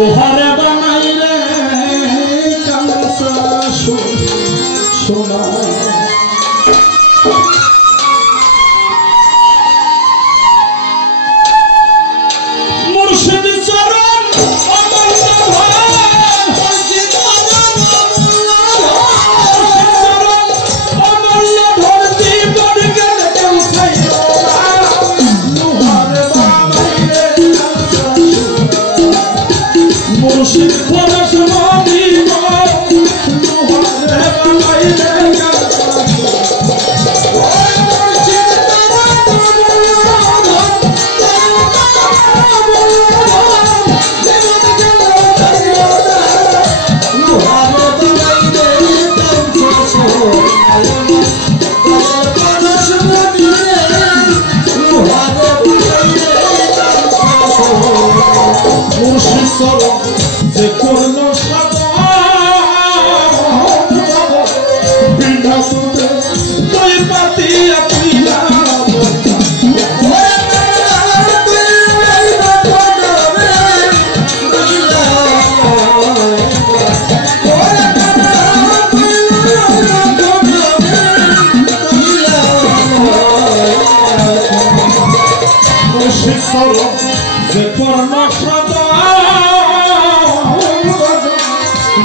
লোহারে বানাইলে কাঁচা সোনা মুর্শিদ চরণ অমূল্য ধরতি পড় গেলে কেউ খাইল লোহারে বানাইলে মুর্শিদ খরচ নদী লোহারে বানাইলে যে করল বিনা সুতে তুই পাতিয়া তুইলা যে করল সদা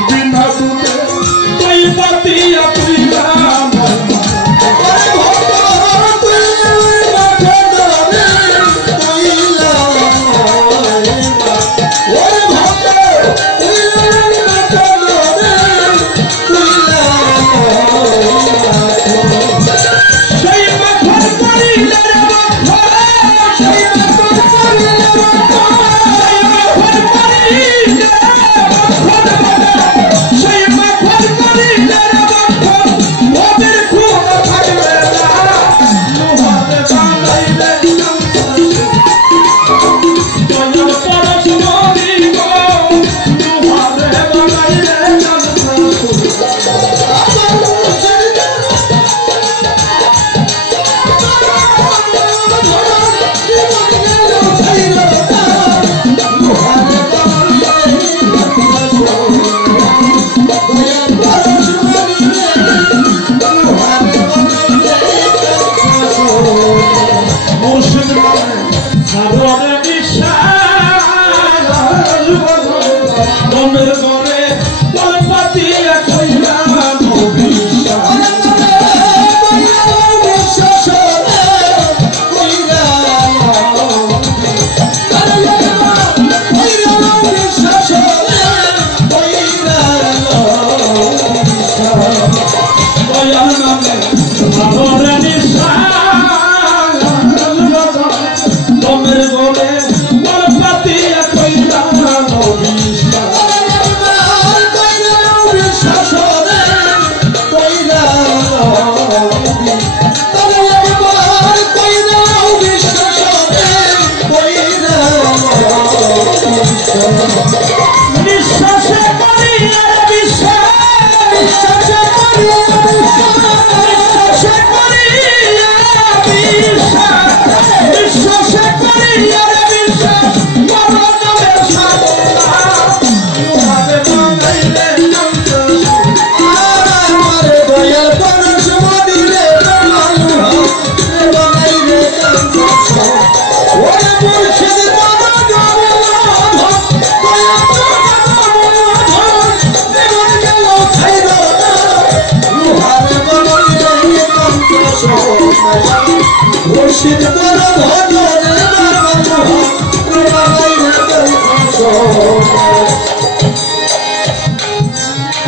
বিনা সুতে তুই পাতিয়া তুইলা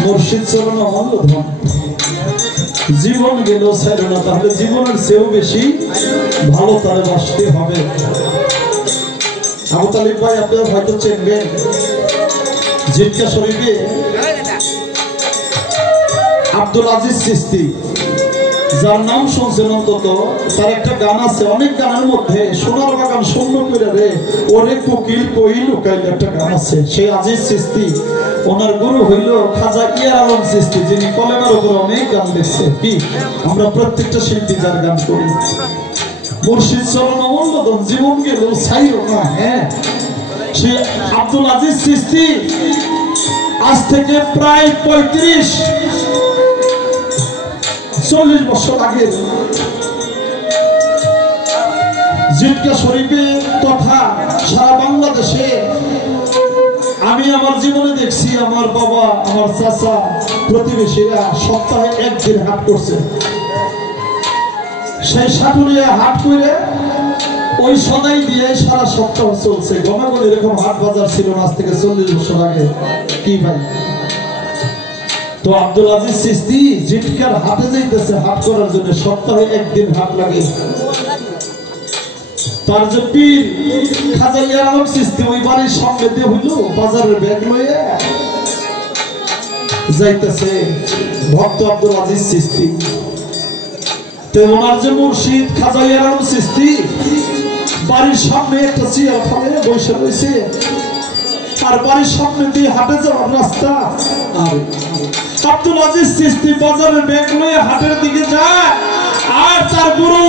মুর্শিদ চরণ অমূল্য ধন জীবন গেল ছিল না তাহলে জীবনের চেয়েও বেশি ভালো তারে বাসতে হবে। আবু তালিব ভাই আপনারা হয়তো চিনবেন, জিক্কা শরীফে আব্দুল আজিজ চিশতি যার নাম শুনছেন অন্তত, তার একটা গান আছে, অনেক গানের মধ্যে সোনার বাগান শূন্য করে রে ওরে কোকিল কই লুকাইল একটা গান আছে। সেই আজিজ চিশতি ওনার গুরু হইল খাজা ইয়ার আলম চিশতি, যিনি কলেমার উপর অনেক গান লিখছে। কি আমরা প্রত্যেকটা শিল্পী যার গান করি। মুর্শিদ চরণ অমূল্য ধন জীবন গেল ছাইও না। হ্যাঁ সে আব্দুল আজিজ চিশতি আজ থেকে প্রায় 40 বছর আগে জিটকা শরীফে তথা সারা বাংলাদেশে আমি আমার জীবনে দেখছি আমার বাবা আমার চাচা প্রতিবেশীরা সপ্তাহে একদিন হাট করছে। সেই সাটুরিয়া হাট করে ওই সদাই দিয়ে সারা সপ্তাহ চলছে। গমাগণ এরকম হাট বাজার ছিল আজ থেকে 40 বছর আগে। কি ভাই, তো আব্দুল আজিজ চিশতি জিটকার হাটে যাইতেছে হাট করার জন্য, সপ্তাহে একদিন হাট লাগে। তার যে পীর খাজা ইয়ার আলম চিশতি ওই বাড়ির সামনে দিয়ে হইল বাজারের ব্যাগ লয়ে যাইতেছে ভক্ত আব্দুল আজিজ চিশতি। তো ওনার যে মুর্শিদ খাজা ইয়ার আলম চিশতি বাড়ির সামনে একটা চেয়ার ফেলে বসে রয়েছে, আর বাড়ির সামনে দিয়ে হাটে যাওয়ার রাস্তা। আর আব্দুল আজিজ চিশতি বাজারের ব্যাগ লয়ে হাটের দিকে যায়, আর তার গুরু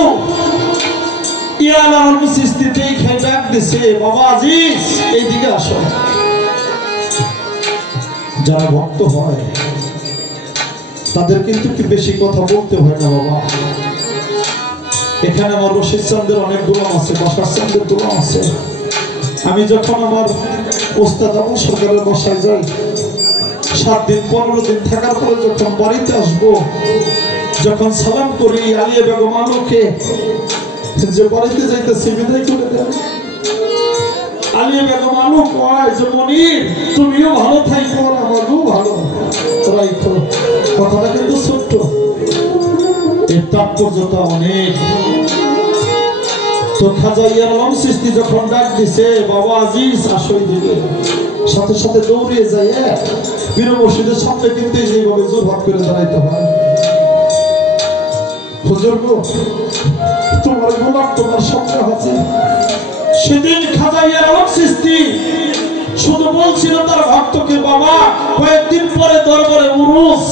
ইয়ার আলম চিশতি দেখে ডাক দিছে, বাবা আজিজ এইদিকে আসো। যারা ভক্ত হয় তাদের কিন্তু কি বেশি কথা বলতে হয় না বাবা। এখানে আমার রশিদ চাঁদের অনেক গোলাম আছে, বাসার চাঁদের গোলাম আছে। আমি যখন আমার ওস্তাদ আবু সরকারের বাসায় যাই, 7 দিন 15 দিন থাকার পরে যখন বাড়িতে আসবো, যখন সালাম করি আলিয়া বেগম আলোকে যে বাড়িতে যাইতেছি বিদায় করে দেন, আলিয়া বেগম আলো কয় যে মনির তুমিও ভালো থাকো আমারও ভালো রাখো। কথাটা কিন্তু ছোট্ট, এর তাৎপর্যতা অনেক। তো খাজা ইয়ার আলম চিশতি যখন ডাক দিছে বাবা আজিজ আসই দিবে, সাথে সাথে দৌড়িয়ে যায় পীর মুর্শিদের সামনে কিন্তু এইভাবে জোর হাত করে দাঁড়াইতে হয়। হুজুর গো তোমার গোলাপ তোমার সামনে আছে। সেদিন খাজা ইয়ার আলম চিশতি শুধু বলছিল তার ভক্তকে, বাবা কয়েকদিন পরে দরবারে উরুস,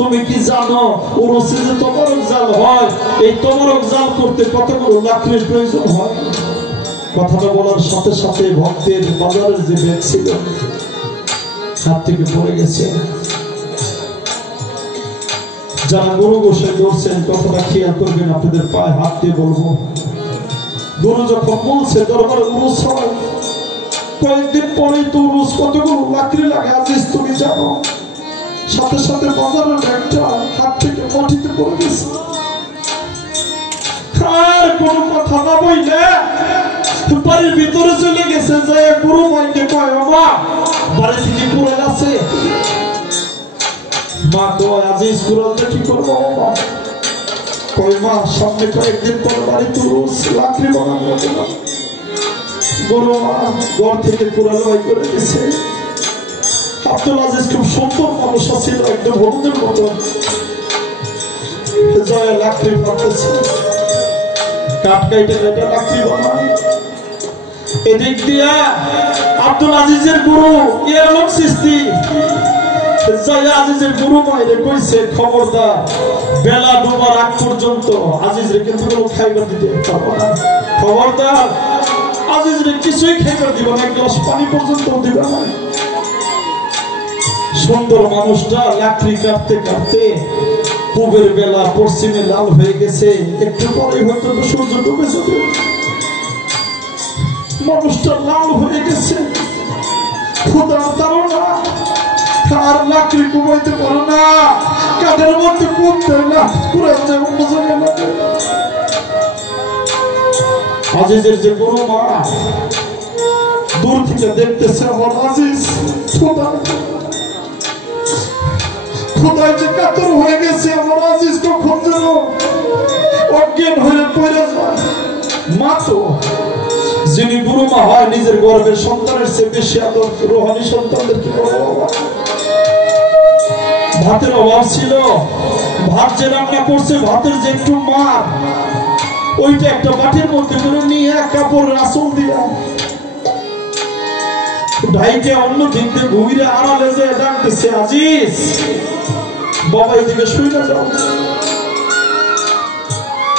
তুমি কি জানো উরুসে যে তমরক জাল হয়, এই তমরক জাল করতে কতগুলো লাকড়ির প্রয়োজন হয়। কথাটা বলার সাথে সাথে ভক্তের বাজারের যে ব্যাগ ছিল হাত থেকে পড়ে গেছে। যারা গরু বসে ধরছেন কথাটা খেয়াল করবেন, আপনাদের পায়ে হাত দিয়ে বলবো, গরু যখন বলছে দরবারে উরুস হয়, কয়েকদিন পরেই তো উরুস, কতগুলো লাকড়ি লাগে আজিজ তুমি জানো। সাথে সাথে বাজারের ব্যাগটা হাত থেকে মাটিতে পড়ে গেছে। আর কোনো কথা না বইলে বাড়ির ভিতরে চলে গেছে, যে গরু মাইকে কয় বাবা বাড়ি থেকে পড়ে আছে। মা কয় আজিজ কুড়ালটা কি করবো বাবা? কয় মা সামনে কয়েকদিন পরে বাড়িতে উরুস, লাকড়ি বানানো না। গরু মা ঘর থেকে কুড়াল বাই করে গেছে। আব্দুল আজিজ খুব সুন্দর মানুষ ছিল, একদম হলুদের মতো জয়া লাকড়ি পাচ্ছে, কাঠ কাইটে কাইটে লাকড়ি বানায়। এদিক দিয়া আব্দুল আজিজের গুরু ইয়ার আলম চিশতি জয়া আজিজের গুরু মাইরে কইছে, খবরদার বেলা ডোবার আগ পর্যন্ত আজিজরে কিন্তু কোনো খাইবার দিতে পারবো না। খবরদার আজিজরে কিছুই খাইবার দিব না, এক গ্লাস পানি পর্যন্ত দিবে না। সুন্দর মানুষটা লাকড়ি কাটতে কাটতে পূবের বেলা পশ্চিমে লাল হয়ে গেছে, একটু পরে হয়তো সূর্য ডুবে যাবে। মানুষটা লাল হয়ে গেছে, ক্ষুধা তাড়না, আর লাকড়ি কুমাইতে পারো না, কাঠের মধ্যে কুমতে না পুরো আজিজের যে বড় মা দূর থেকে দেখতেছে আমার আজিজ খোদায় যে কাতর হয়ে গেছে, আমার আজিজ কখন যেন অজ্ঞান হয়ে পড়ে যায়। মা তো যিনি বুড়ো মা হয় নিজের গর্বের সন্তানের চেয়ে বেশি আদর রোহানি সন্তানদেরকে করে। ভাতের অভাব ছিল, ভাত যে রান্না করছে ভাতের যে একটু মার, ওইটা একটা বাটির মধ্যে করে নিয়ে কাপড় রাসল দিয়া ঢাইকে অন্য দিক দিয়ে ঘুমিয়ে আড়ালে যে ডাকতেছে, আজিজ বাবা এদিকে শুয়ে যাও।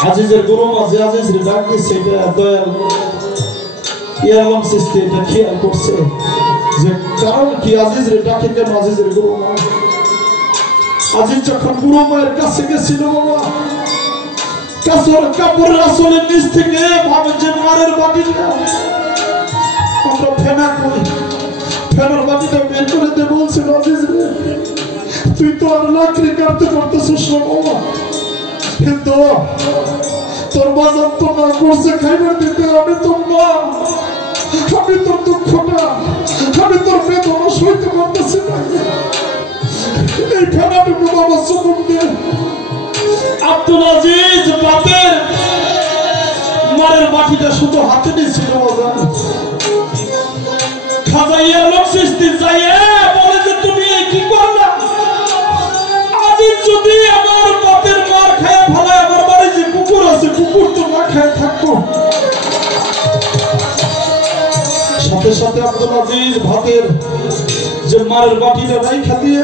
আজিজের গরু মাঝে আজিজ ডাক দিচ্ছে, দয়াল ইয়ারলাম সিস্তি এটা খেয়াল করছে যে কারণ কি আজিজ রে ডাকে কেন আজিজের গুরু মা আজিজ যখন গুরু মায়ের কাছে গেছিল বাবা কাসর কাপড় রাসূলের নিচ থেকে ভাবে যে মারের বাটিটা আমরা ফেনা করি ফেনার বাটিটা বের করে দে বলছিল আজিজ রে তুই তো আর লাকড়ি কাটতে পারতেছিস না বাবা কিন্তু তোর বাজার তো না করছে খাইবার দিতে আমি তোর মা আমি তোর দুঃখটা আমি তোর বেদনা সইতে পারতেছি না এই ফেনাটুকু বাবা চুমুক দিয়ে আব্দুল আজিজ বাপের মারের বাটিটা শুধু হাতে নিয়েছিল বাজার খাজাইয়া লোক সৃষ্টি যাইয়ে বলে যে তুমি কি করলা আজিজ যদি আমার বাপের মার খায় ফেলায় আমার বাড়ি যে কুকুর আছে কুকুর তো না খায় থাকতো সাথে সাথে আব্দুল আজিজ ভাতের যে মারের বাটিটা রাইখা দিয়ে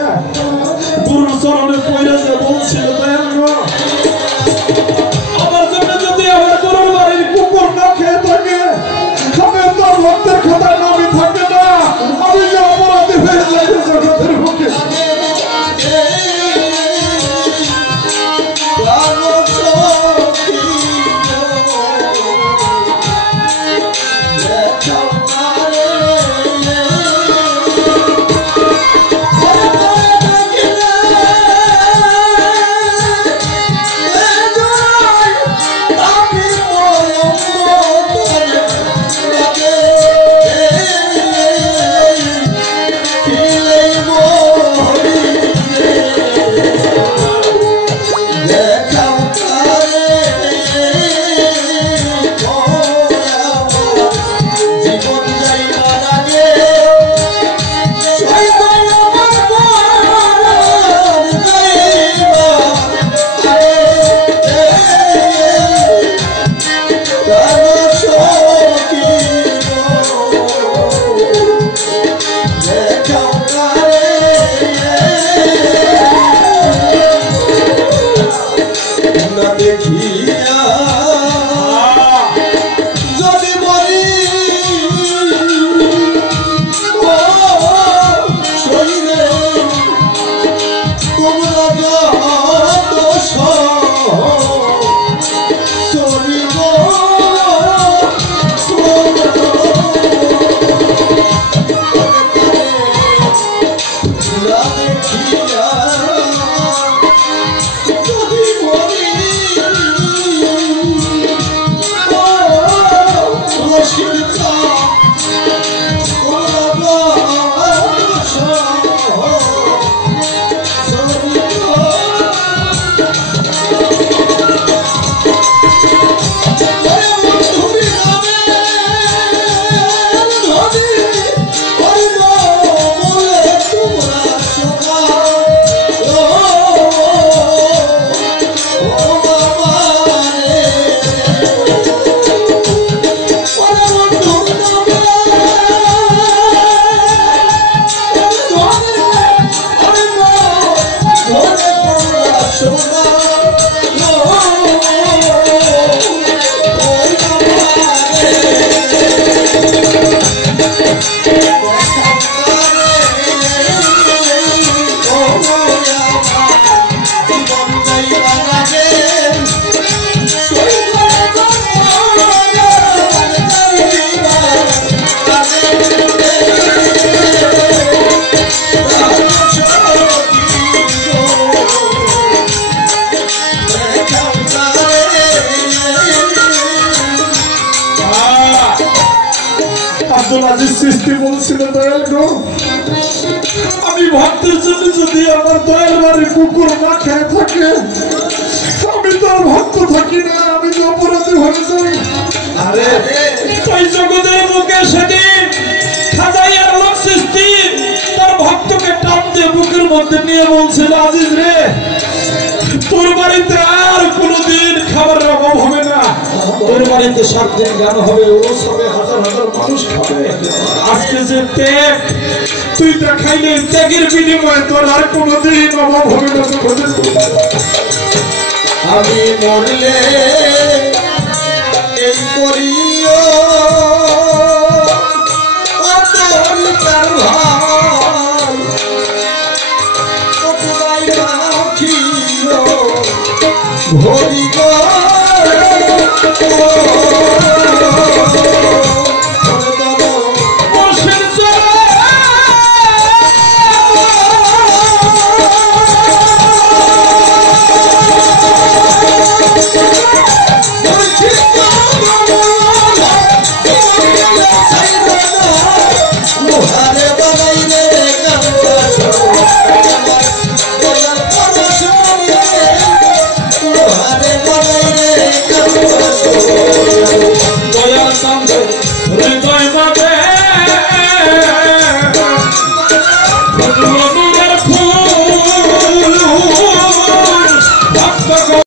গুরুর চরণে পইরা যে বলছিল আমার জন্য যদি আমার গুরুর বাড়ির কুকুর না খেয়ে থাকে আমি তোর ভক্তের খাতায় নামই থাকে না আমি যে অপরাধী হয়ে যাই জগতের মুখে আমি ভক্তের জন্য যদি আমার দয়াল বাড়ির কুকুর না খেয়ে থাকে আমি তো ভক্ত থাকি না আমি তো অপরাধী হয়ে যাই আরে তাই জগতের মুখে সেদিন খাজাইয়ার লোক সৃষ্টি তার ভক্তকে টান দিয়ে বুকের মধ্যে নিয়ে বলছিল আজিজ রে তোর বাড়িতে আর কোনোদিন খাবারের অভাব হবে না তোর বাড়িতে 7 দিন গান হবে ওরস হবে হাজার হাজার মানুষ খাবে আজকে যে ত্যাগ তুই তা খাইলে ত্যাগের বিনিময়ে তোর আর কোনোদিন অভাব হবে না আমি মরলে এই করিও ভরি গো